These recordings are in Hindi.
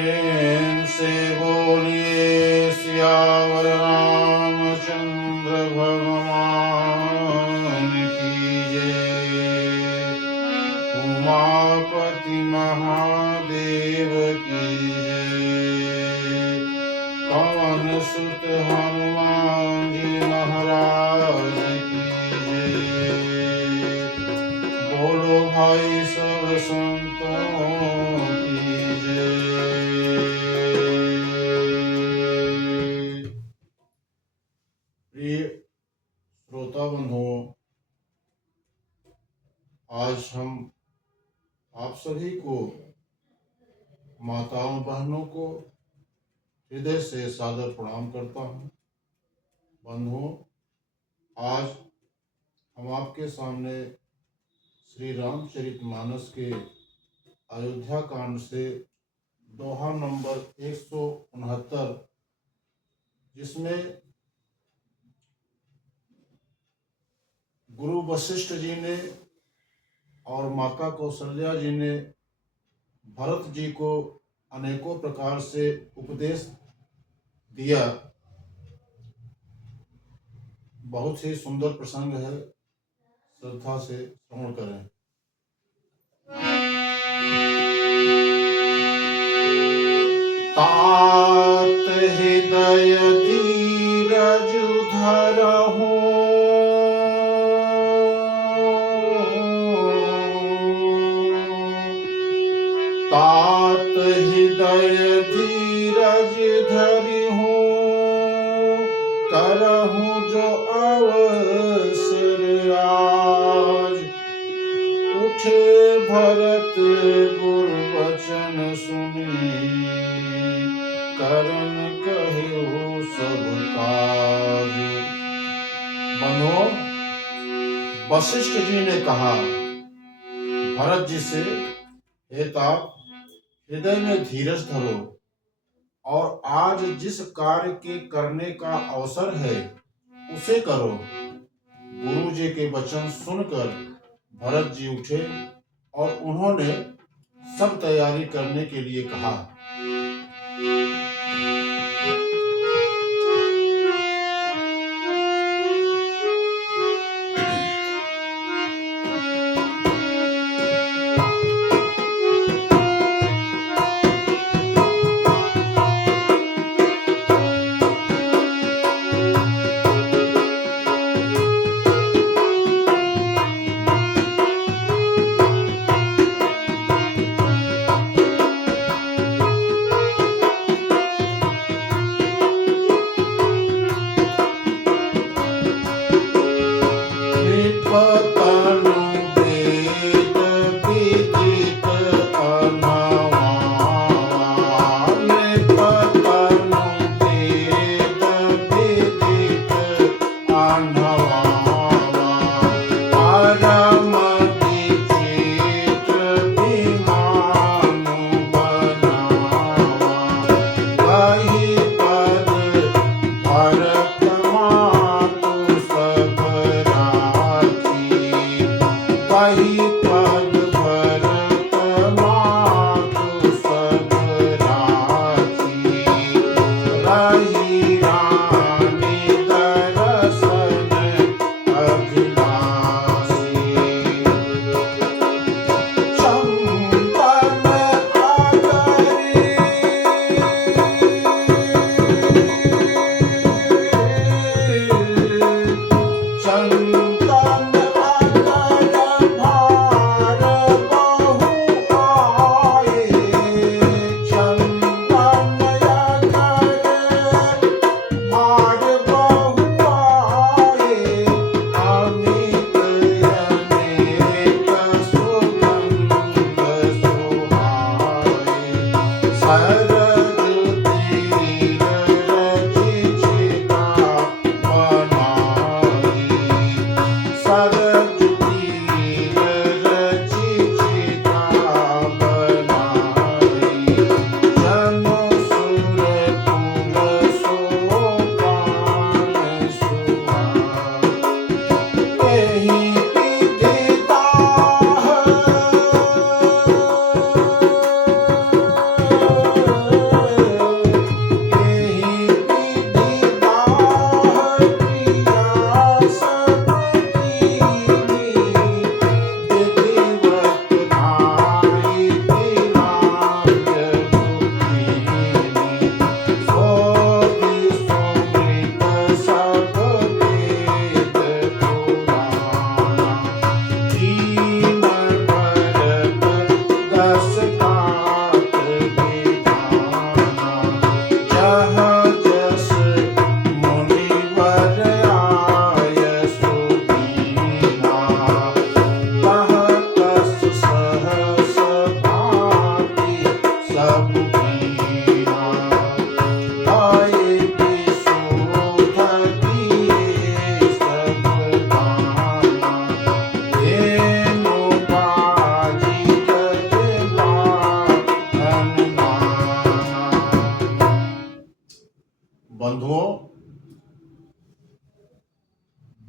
प्रेम से बोलिए सियावर रामचंद्र भगवान की जय। उमापति महादेव की जय। पवन सुत हनुमान जी महाराज की जय। बोलो भाई सब संतों की जय। प्रिय श्रोता बंधुओं, आज हम आप सभी को, माताओं बहनों को हृदय से सादर प्रणाम करता हूँ। बंधुओं, आज हम आपके सामने श्री रामचरितमानस के अयोध्या कांड से दोहा नंबर 169, जिसमें गुरु वशिष्ठ जी ने और माता कौशल्या जी ने भरत जी को अनेकों प्रकार से उपदेश दिया। बहुत ही सुंदर प्रसंग है, श्रद्धा से श्रवण करें। तात हृदय धीरज धरहु, तात हृदय धीरज धरिहु, करहु जो अवसर आज। उठे भरत गुर वचन सुनी, करन कहु सब काज। बनो, वशिष्ठ जी ने कहा भरत जी से, हे तात, हृदय में धीरज धरो और आज जिस कार्य के करने का अवसर है उसे करो। गुरु जी के वचन सुनकर भरत जी उठे और उन्होंने सब तैयारी करने के लिए कहा।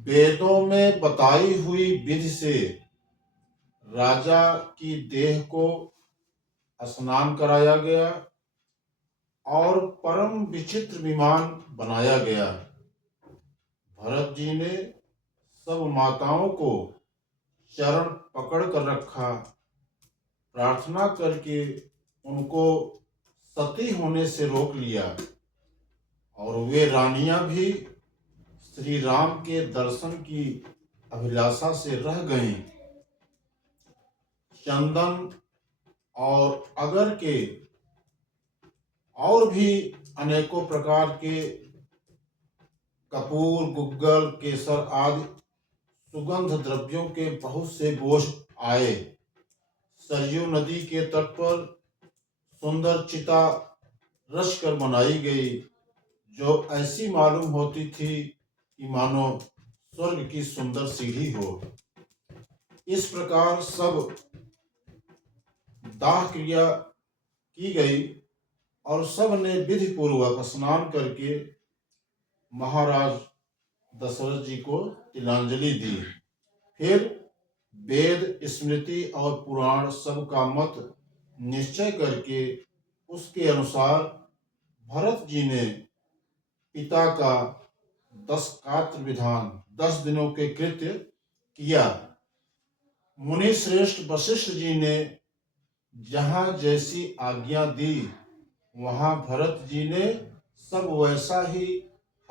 वेदों में बताई हुई विधि से राजा की देह को स्नान कराया गया और परम विचित्र विमान बनाया गया। भरत जी ने सब माताओं को चरण पकड़ कर रखा, प्रार्थना करके उनको सती होने से रोक लिया और वे रानियां भी श्री राम के दर्शन की अभिलाषा से रह गईं। चंदन और अगर के और भी अनेकों प्रकार के कपूर, गुग्गल, केसर आदि सुगंध द्रव्यों के बहुत से बोझ आए। सरयू नदी के तट पर सुंदर चिता रच कर बनाई गई, जो ऐसी मालूम होती थी कि मानो स्वर्ग की सुंदर सीढ़ी हो। इस प्रकार सब दाह क्रिया की गई और सब ने विधि पूर्वक स्नान करके महाराज दशरथ जी को तिलांजलि दी। फिर वेद, स्मृति और पुराण सब का मत निश्चय करके उसके अनुसार भरत जी ने पिता का 10 कात्र विधान 10 दिनों के कृत्य किया। मुनि श्रेष्ठ वशिष्ठ जी ने जहाँ जैसी आज्ञा दी, वहाँ भरत जी ने सब वैसा ही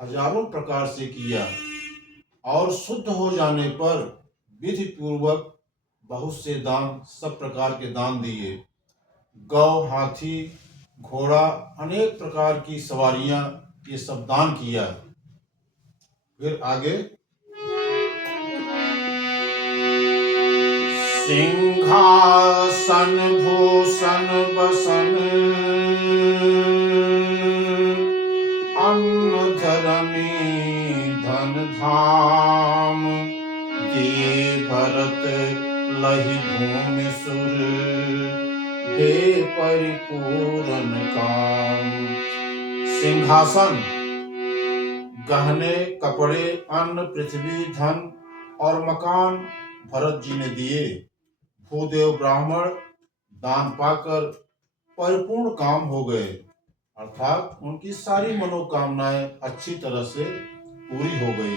हजारों प्रकार से किया और शुद्ध हो जाने पर विधि पूर्वक बहुत से दान, सब प्रकार के दान दिए। गौ, हाथी, घोड़ा, अनेक प्रकार की सवारियां, ये सब दान किया। फिर आगे सिंहासन भूषण बसन अन्न धरनी धन धाम दिए भरत लहि भूमि सुर दे परिपूर्ण काम। सिंहासन, गहने, कपड़े, अन्न, पृथ्वी, धन और मकान भरत जी ने दिए। भूदेव ब्राह्मण दान पाकर परिपूर्ण काम हो गए, अर्थात उनकी सारी मनोकामनाएं अच्छी तरह से पूरी हो गई।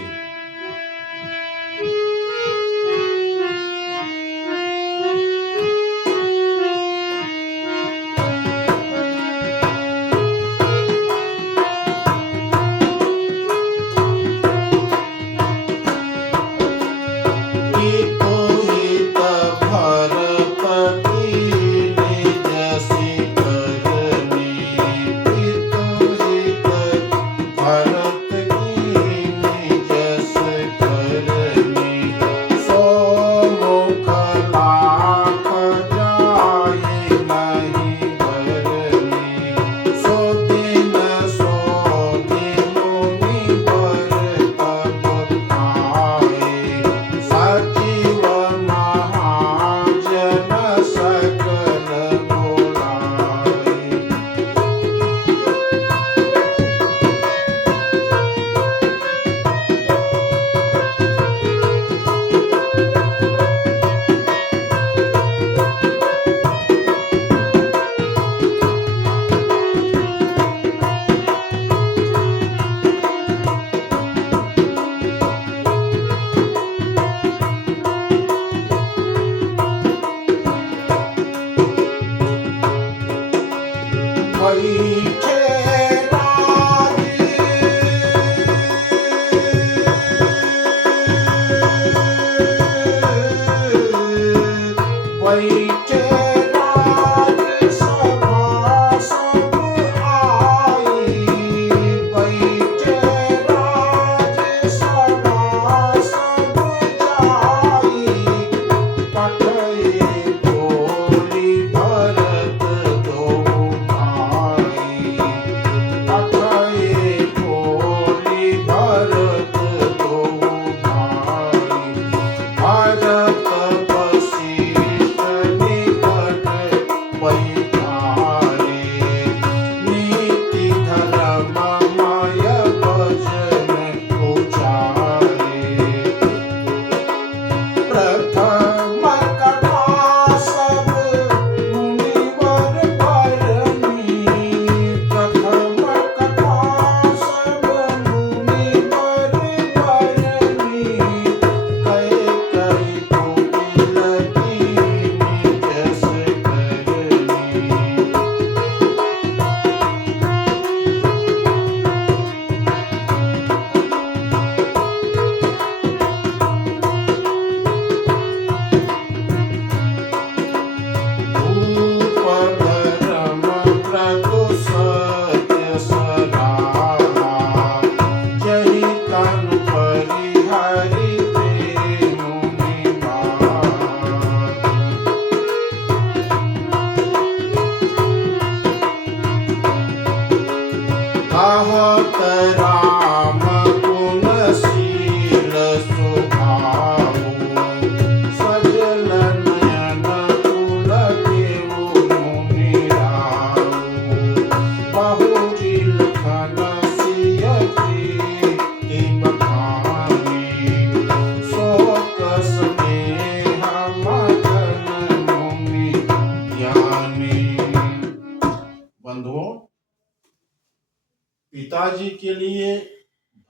सीताजी के लिए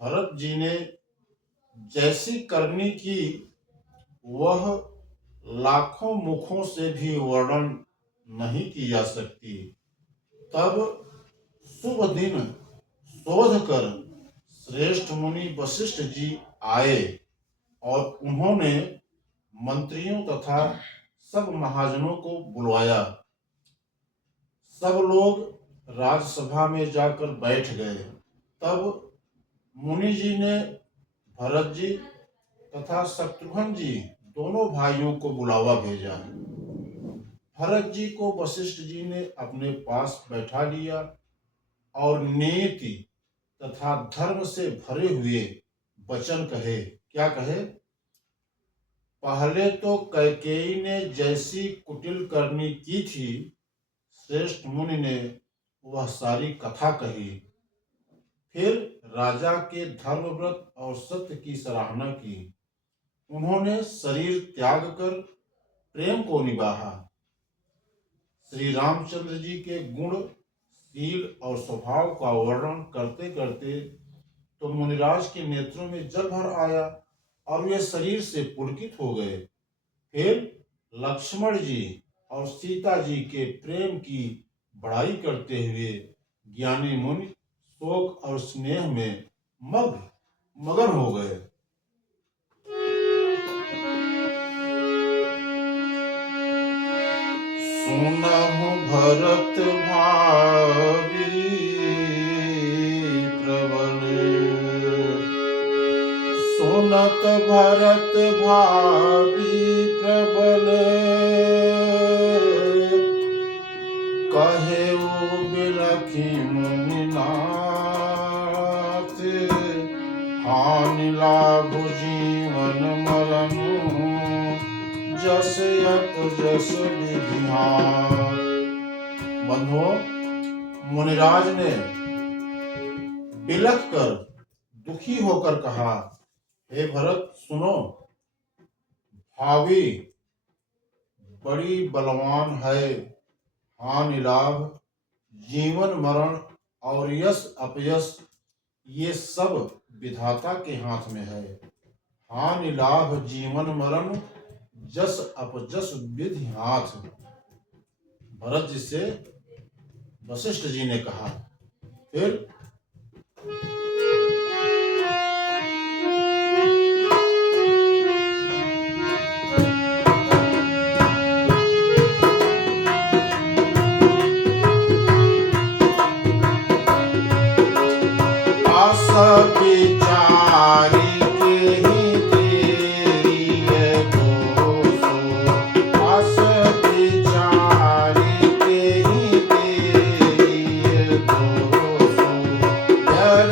भरत जी ने जैसी करनी की वह लाखों मुखों से भी वर्णन नहीं की जा सकती। तब शुभ दिन शोध कर श्रेष्ठ मुनि वशिष्ठ जी आए और उन्होंने मंत्रियों तथा सब महाजनों को बुलवाया। सब लोग राजसभा में जाकर बैठ गए। तब मुनि जी ने भरत जी तथा शत्रुघ्न जी दोनों भाइयों को बुलावा भेजा। भरत जी को वशिष्ठ जी ने अपने पास बैठा लिया और नीति तथा धर्म से भरे हुए वचन कहे। क्या कहे? पहले तो कैकेयी ने जैसी कुटिल करनी की थी, श्रेष्ठ मुनि ने वह सारी कथा कही। फिर राजा के धर्मव्रत और सत्य की सराहना की। उन्होंने शरीर त्याग कर प्रेम को निभाया। श्री रामचंद्र जी के गुण, शील और स्वभाव का वर्णन करते करते तो मुनिराज के नेत्रों में जल भर आया और वे शरीर से पुलकित हो गए। फिर लक्ष्मण जी और सीता जी के प्रेम की बड़ाई करते हुए ज्ञानी मुनि शोक और स्नेह में मगन हो गए। सुनहु भरत भावी प्रबल, सुनत भरत भावी प्रबल, कहे वो बिलखी मुनिनाथ, हानि लाभ जीवन मरण, जस यत जस विधिहार। बंधुओं, मुनिराज ने बिलख कर दुखी होकर कहा, हे भरत सुनो, भावी बड़ी बलवान है। हानि लाभ, जीवन मरण और यश अपयश ये सब विधाता के हाथ में है। हानि लाभ, जीवन मरण, जस अपजस विधि हाथ। भरत जी से वशिष्ठ जी ने कहा। फिर विचारी के ही तेरी दोषो, आस विचारी के ही तेरी दोषो, जर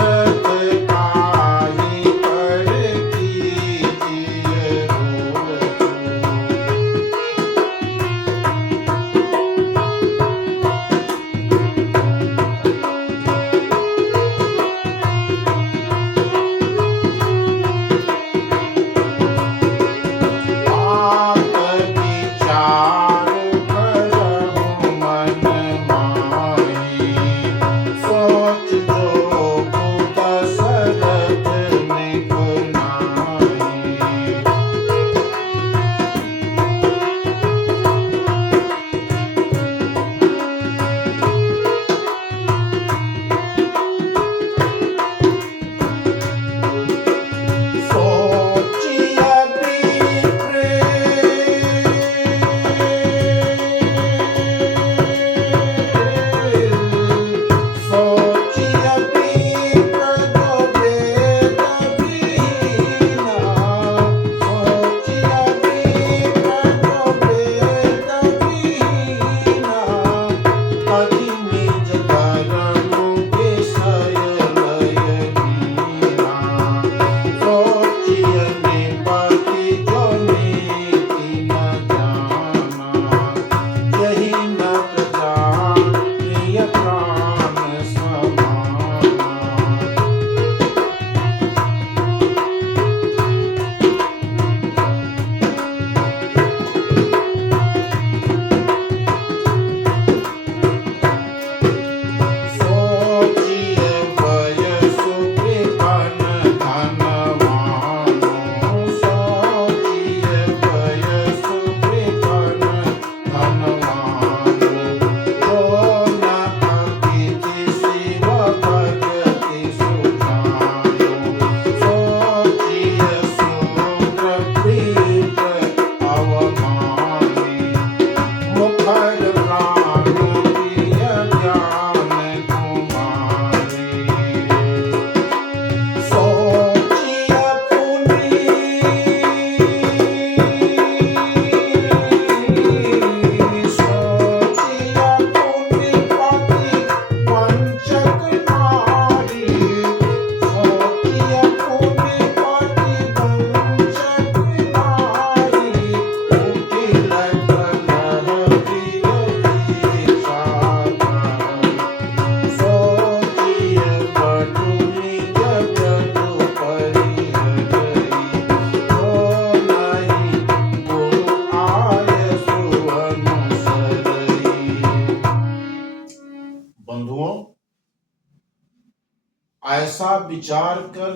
ऐसा विचार कर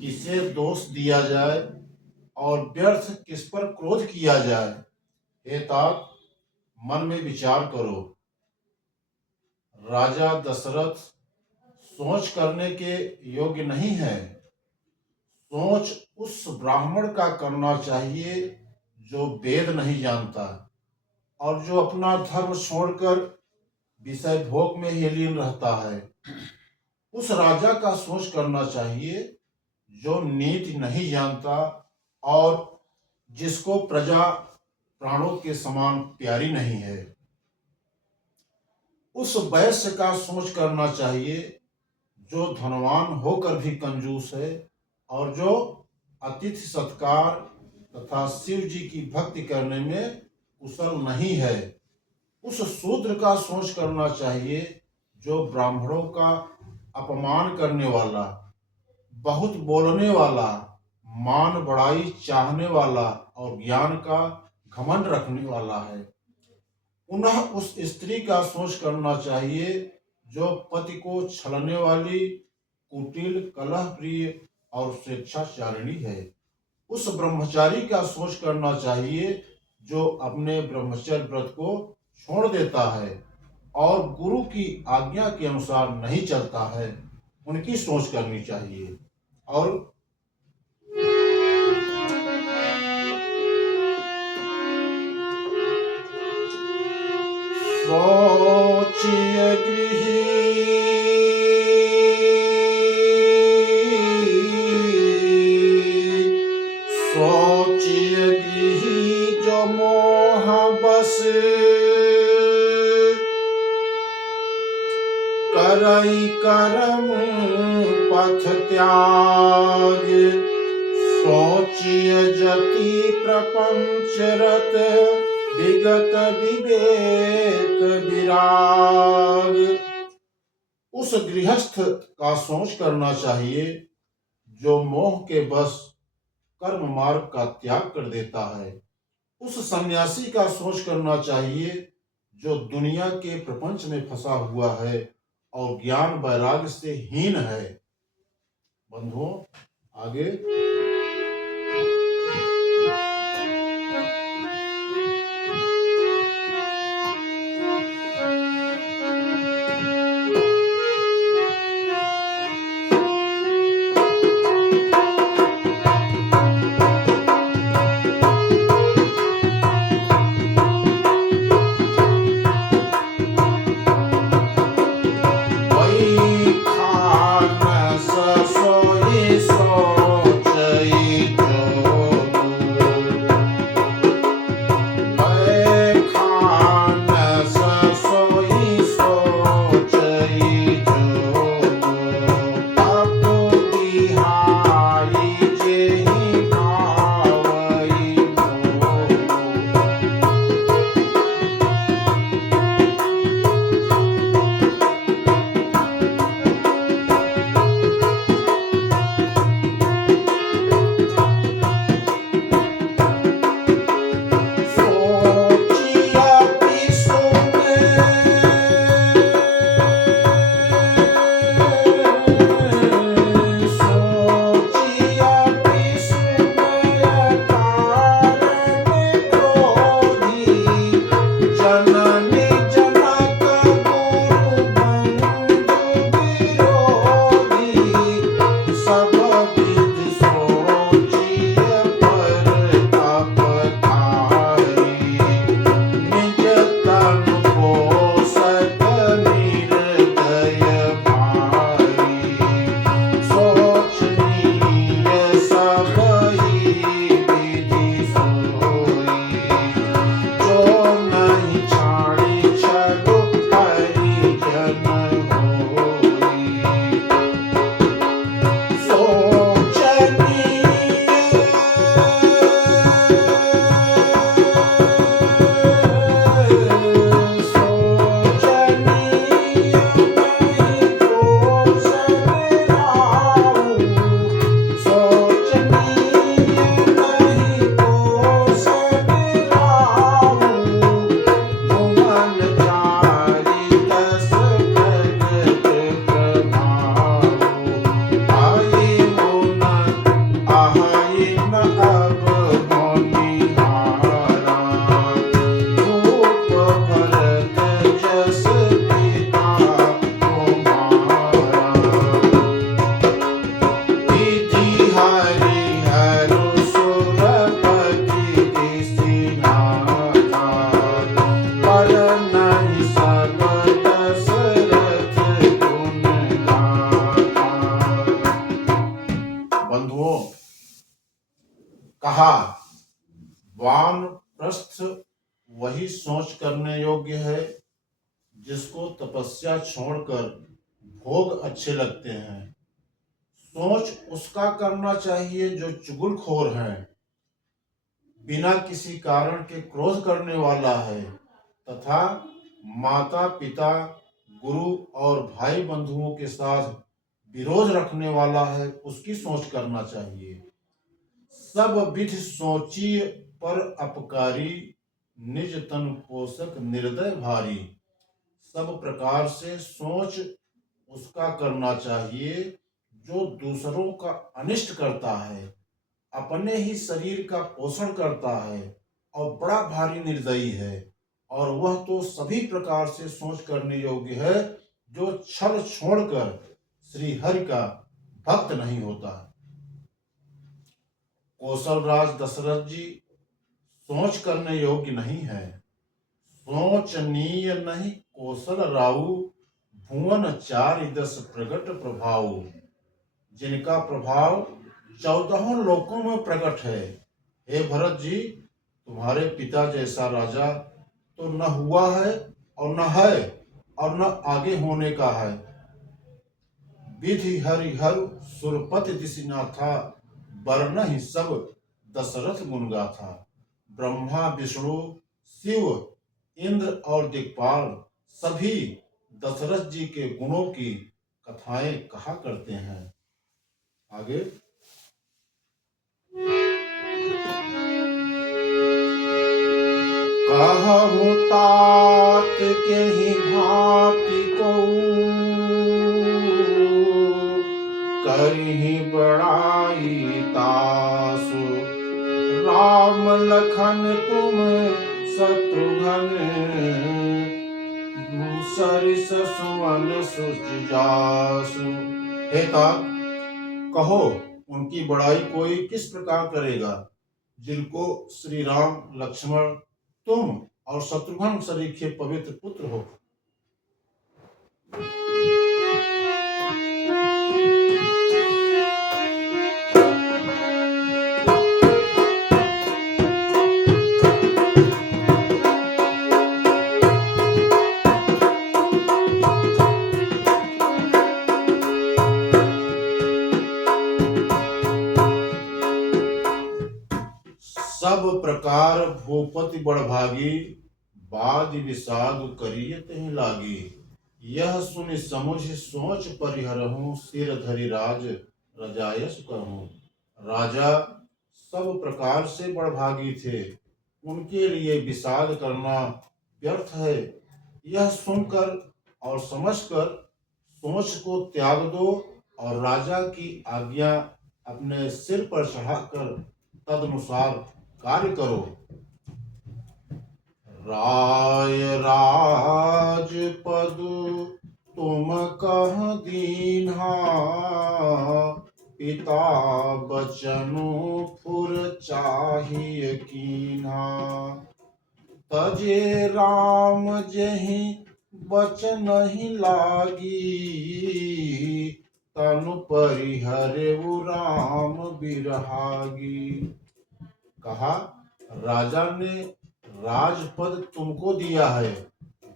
किसे दोष दिया जाए और व्यर्थ किस पर क्रोध किया जाए। हे तात, मन में विचार करो। राजा दशरथ सोच करने के योग्य नहीं है। सोच उस ब्राह्मण का करना चाहिए जो वेद नहीं जानता और जो अपना धर्म छोड़कर विषय भोग में ही लीन रहता है। उस राजा का सोच करना चाहिए जो नीति नहीं जानता और जिसको प्रजा प्राणों के समान प्यारी नहीं है। उस वैश्य का सोच करना चाहिए जो धनवान होकर भी कंजूस है और जो अतिथि सत्कार तथा शिव जी की भक्ति करने में कुशल नहीं है। उस शूद्र का सोच करना चाहिए जो ब्राह्मणों का अपमान करने वाला, बहुत बोलने वाला, मान बढ़ाई चाहने वाला और ज्ञान का घमंड रखने वाला है। पुनः उस स्त्री का सोच करना चाहिए जो पति को छलने वाली, कुटिल, कलह प्रिय और स्वेच्छाचारिणी है। उस ब्रह्मचारी का सोच करना चाहिए जो अपने ब्रह्मचर्य व्रत को छोड़ देता है और गुरु की आज्ञा के अनुसार नहीं चलता है। उनकी सोच करनी चाहिए। और सोचिय गृही जो मोह बस करई करम पथ त्याग। सोचिय जति प्रपंच रत विगत विवेक विराग। उस गृहस्थ का सोच करना चाहिए जो मोह के बस कर्म मार्ग का त्याग कर देता है। उस सन्यासी का सोच करना चाहिए जो दुनिया के प्रपंच में फंसा हुआ है और ज्ञान वैराग्य से हीन है। बंधुओं, आगे वानप्रस्थ वही सोच करने योग्य है जिसको तपस्या छोड़कर भोग अच्छे लगते हैं। सोच उसका करना चाहिए जो चुगलखोर है, बिना किसी कारण के क्रोध करने वाला है तथा माता पिता, गुरु और भाई बंधुओं के साथ विरोध रखने वाला है, उसकी सोच करना चाहिए। सब विध सोची पर अपकारी, निज तन पोषक निर्दय भारी। सब प्रकार से सोच उसका करना चाहिए जो दूसरों का अनिष्ट करता है, अपने ही शरीर का पोषण करता है और बड़ा भारी निर्दयी है। और वह तो सभी प्रकार से सोच करने योग्य है जो छल छोड़कर श्री हरि का भक्त नहीं होता। कौशल राज दशरथ जी सोच करने योग्य नहीं है। सोचनीय नहीं कौशल राउ, भुवन चारि दस प्रगट प्रभाव। जिनका प्रभाव 14 लोकों में प्रकट है। हे भरत जी, तुम्हारे पिता जैसा राजा तो न हुआ है और न है और न आगे होने का है। विधि हरिहर सुरपति दिशना था, वर्ण ही सब दशरथ गुण गाथा। ब्रह्मा विष्णु शिव इंद्र और दिक्पाल सभी दशरथ जी के गुणों की कथाएं कहा करते हैं। आगे कहूँ तात के ही भांति को, करही बड़ाई तासु। राम लखन तुम शत्रुघ्न, सरिस सुमन सुच जासु। हे तात, कहो उनकी बड़ाई कोई किस प्रकार करेगा जिनको श्री राम, लक्ष्मण, तुम और शत्रुघ्न सरीखे पवित्र पुत्र हो। सब प्रकार भूपति बड़भागी, बादि विषाद करियत ही लागी। यह सुनि समुझ सोच परिहरहूँ, सिर धरि राज रजायस कहूँ। राजा सब प्रकार से बड़भागी थे, उनके लिए विषाद करना व्यर्थ है। यह सुनकर और समझकर सोच को त्याग दो और राजा की आज्ञा अपने सिर पर चढ़ाकर तदनुसार कार्य करो। राय राज पद तुम कह दीन्हा, पिता बचनु फुर चाहिए कीन्हा। तजे राम जहि बचन ही लागी, तनु परिहरऊ राम बिरहागी। कहा, राजा ने राजपद तुमको दिया है।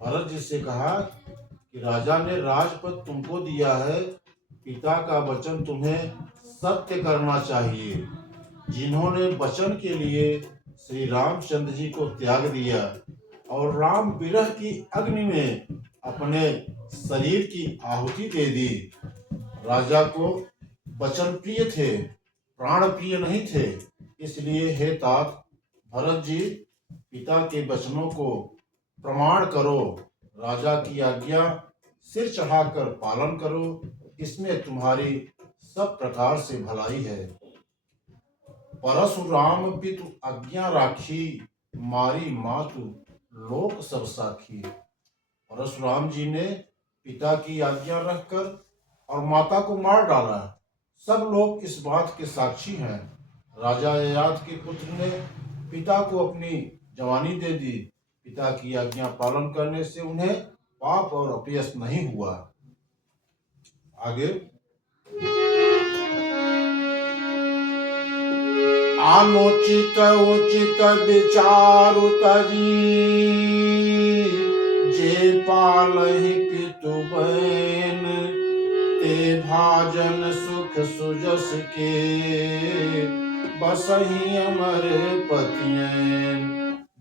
भरत जी से कहा कि राजा ने राजपद तुमको दिया है, पिता का वचन तुम्हें सत्य करना चाहिए। जिन्होंने वचन के लिए श्री रामचंद्र जी को त्याग दिया और राम विरह की अग्नि में अपने शरीर की आहुति दे दी। राजा को वचन प्रिय थे, प्राण प्रिय नहीं थे। इसलिए हे तात, भरत जी, पिता के वचनों को प्रमाण करो, राजा की आज्ञा सिर चढ़ाकर पालन करो, इसमें तुम्हारी सब प्रकार से भलाई है। परशुराम पितु आज्ञा राखी, मारी मातु लोक सब साखी। परशुराम जी ने पिता की आज्ञा रखकर और माता को मार डाला। सब लोग इस बात के साक्षी हैं। राजा ययाति के पुत्र ने पिता को अपनी जवानी दे दी। पिता की आज्ञा पालन करने से उन्हें पाप और अपयश नहीं हुआ। आगे आलोचित उचित विचारु तजी, जे पालहि पितु बहन, ते भाजन सुख सुजस के, बसहि अमर पतियन।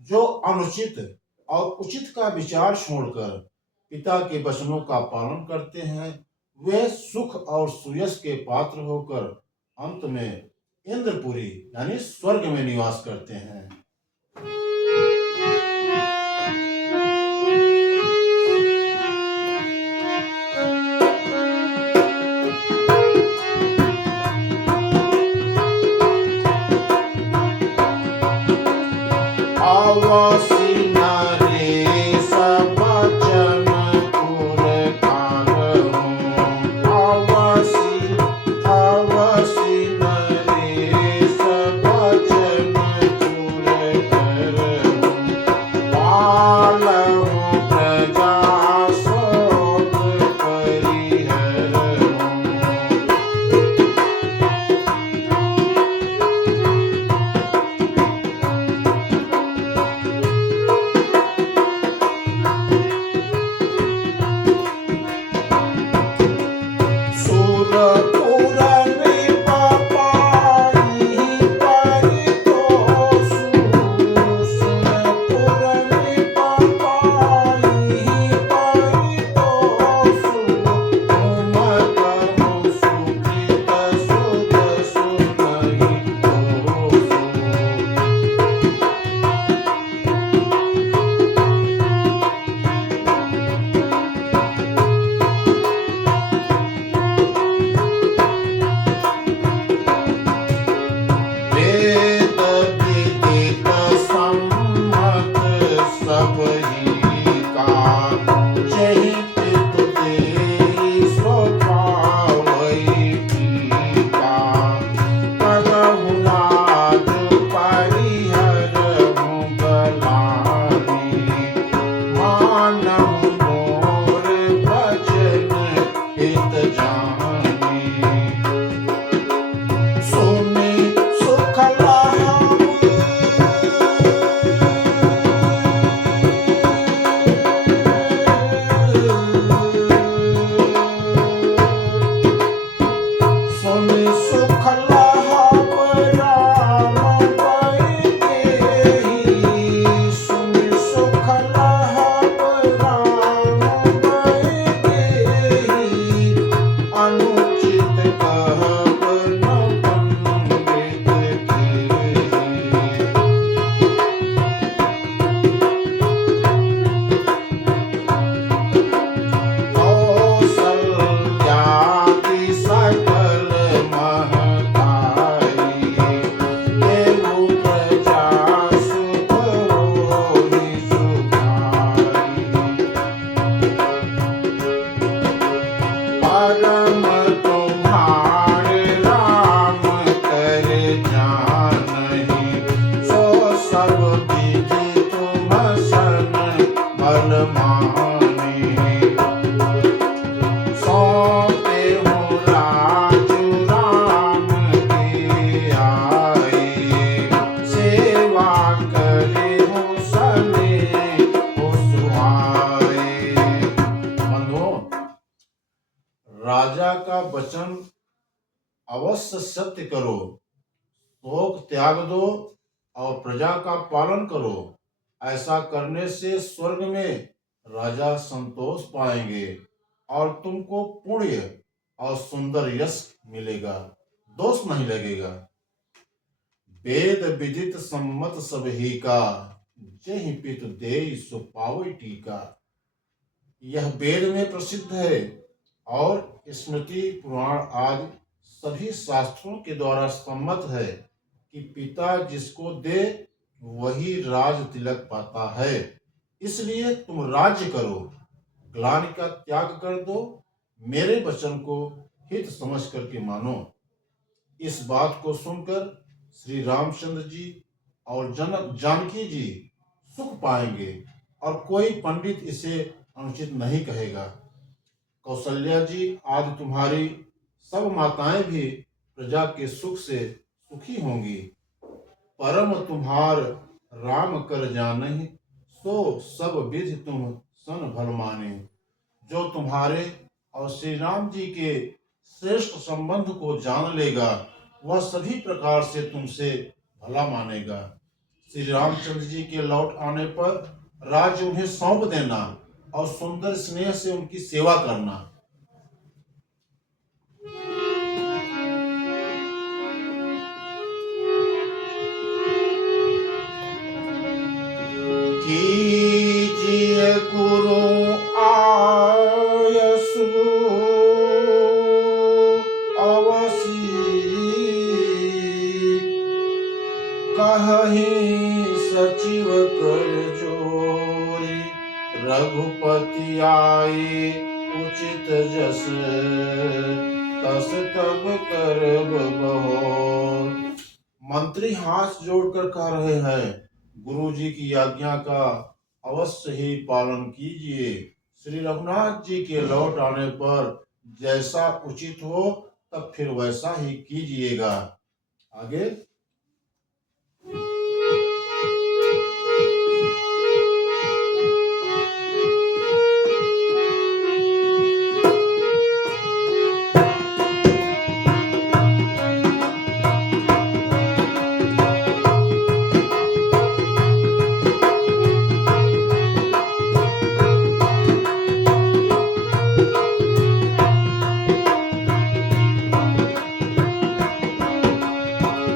जो अनुचित और उचित का विचार छोड़कर पिता के वचनों का पालन करते हैं, वे सुख और सुयश के पात्र होकर अंत में इंद्रपुरी यानी स्वर्ग में निवास करते हैं। आवासी नरेश बचन पुर कारहूं, आवासी नरेश बचन पुर करहूं, पालहूं प्रजा शोक परिहरहूं। राजा का वचन अवश्य सत्य करो, शोक त्याग दो और प्रजा का पालन करो। ऐसा करने से स्वर्ग में राजा संतोष पाएंगे और तुमको पुण्य और सुंदर यश मिलेगा, दोष नहीं लगेगा। वेद विदित सम्मत सब ही का, जहि पितु देई सो पावई टीका। यह वेद में प्रसिद्ध है और स्मृति पुराण आदि सभी शास्त्रों के द्वारा सम्मत है कि पिता जिसको दे वही राज तिलक पाता है। इसलिए तुम राज्य करो, ग्लानि का त्याग कर दो, मेरे वचन को हित समझ करके मानो। इस बात को सुनकर श्री रामचंद्र जी और जानकी जी सुख पाएंगे और कोई पंडित इसे अनुचित नहीं कहेगा। कौशल्या जी आदि तुम्हारी सब माताएं भी प्रजा के सुख से सुखी होंगी। परम तुम्हार राम कर जानहि, सो सब विधि तुम सन भल माने। जो तुम्हारे और श्री राम जी के श्रेष्ठ संबंध को जान लेगा, वह सभी प्रकार से तुमसे भला मानेगा। श्री रामचंद्र जी के लौट आने पर राज्य उन्हें सौंप देना और सुंदर स्नेह से उनकी सेवा करना। कीजिए गुरु आयसु अवसी, कहि सचिव कर जोरी, रघुपति आए उचित जस, तस तब करब बहोर। मंत्री हाथ जोड़कर कह रहे हैं, गुरु जी की आज्ञा का अवश्य ही पालन कीजिए। श्री रघुनाथ जी के लौट आने पर जैसा उचित हो तब फिर वैसा ही कीजिएगा। आगे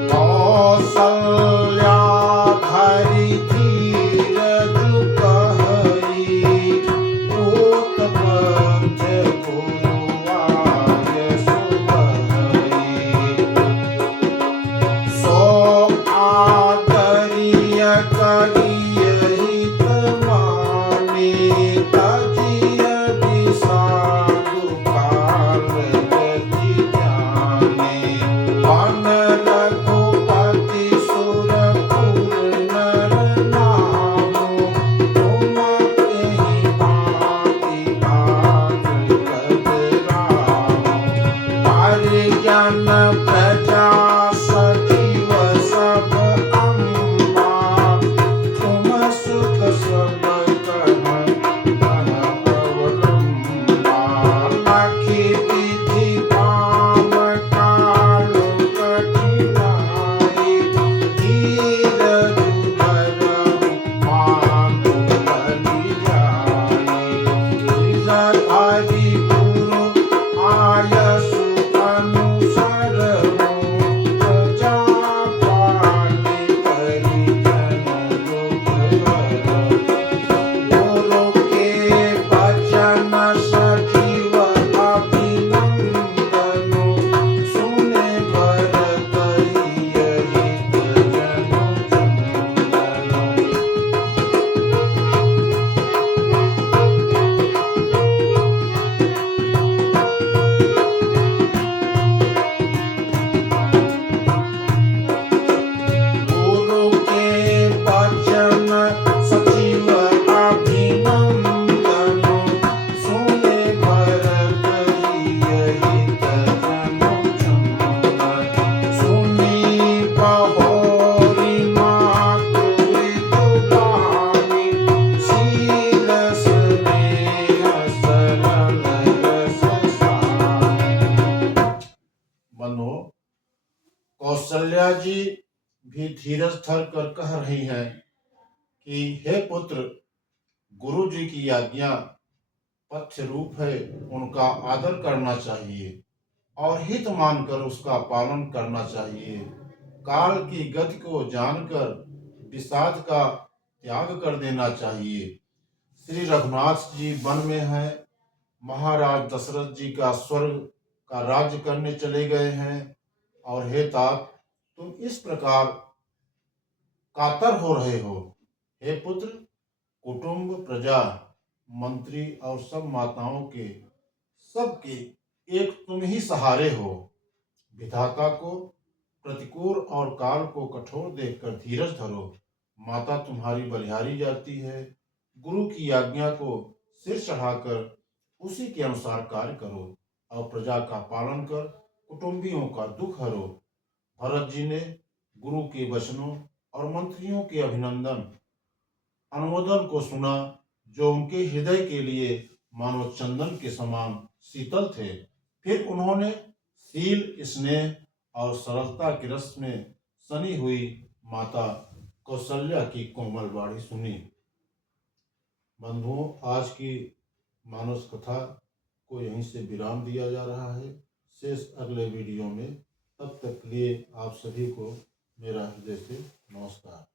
कौसल्या धरि धीरज कहई, पूत पथ गुरु आयसु बहई। सो आदरिय करिय हित मानी, तजिय विषादु काल गति जाने। वन रघुपति सुरपुर नर नामो, तुम एहि भांति भाग कतरामो। परिजन प्रजा सचिव सब अम्बा, तुम सुख सब कह अवलंबा। लखि विधि काम कालु कठिनाई, धीरज धरहु मानु बलि जाई। हरि गुरु आयसु अनुसरहु, प्रजा पालि परिजन दुख हरहु। गुरु के बचन सजीव अभिनंदनु, सुने भरत हित जनु चंदनु। गुरु के बचन सजीव अभिनंदनु, सुने भरत हित जनु चंदनु। सुनी बहोरी मातु विदुवानी, शील स्नेह सरल रस सानी। बनो कौशल्या जी भी धीरज धर कर कह रही हैं कि हे पुत्र, गुरु जी की आज्ञा पथ्य रूप है, उनका आदर करना चाहिए और हित मानकर उसका पालन करना चाहिए। काल की गति को जानकर विषाद का त्याग कर देना चाहिए। श्री रघुनाथ जी वन में हैं, महाराज दशरथ जी का स्वर्ग का राज्य करने चले गए हैं, और हे तात, तुम इस प्रकार कातर हो रहे हो। हे पुत्र, कुटुंब, प्रजा, मंत्री और सब माताओं के सबके एक तुम ही सहारे हो। विधाता को प्रतिकूल और काल को कठोर देखकर धीरज धरो। माता तुम्हारी बलिहारी जाती है। गुरु की आज्ञा को सिर चढ़ाकर उसी के अनुसार कार्य करो और प्रजा का पालन कर कुटुंबियों का दुख हरो। भरत जी ने गुरु के वचनों और मंत्रियों के अभिनंदन अनुमोदन को सुना, जो उनके हृदय के लिए मानो चंदन के समान शीतल थे। फिर उन्होंने शील, स्नेह और सरलता के रस में सनी हुई माता कौशल्या की कोमल वाणी सुनी। बंधुओं, आज की मानस कथा को यहीं से विराम दिया जा रहा है। शेष अगले वीडियो में। तब तक के लिए आप सभी को मेरा हृदय से नमस्कार।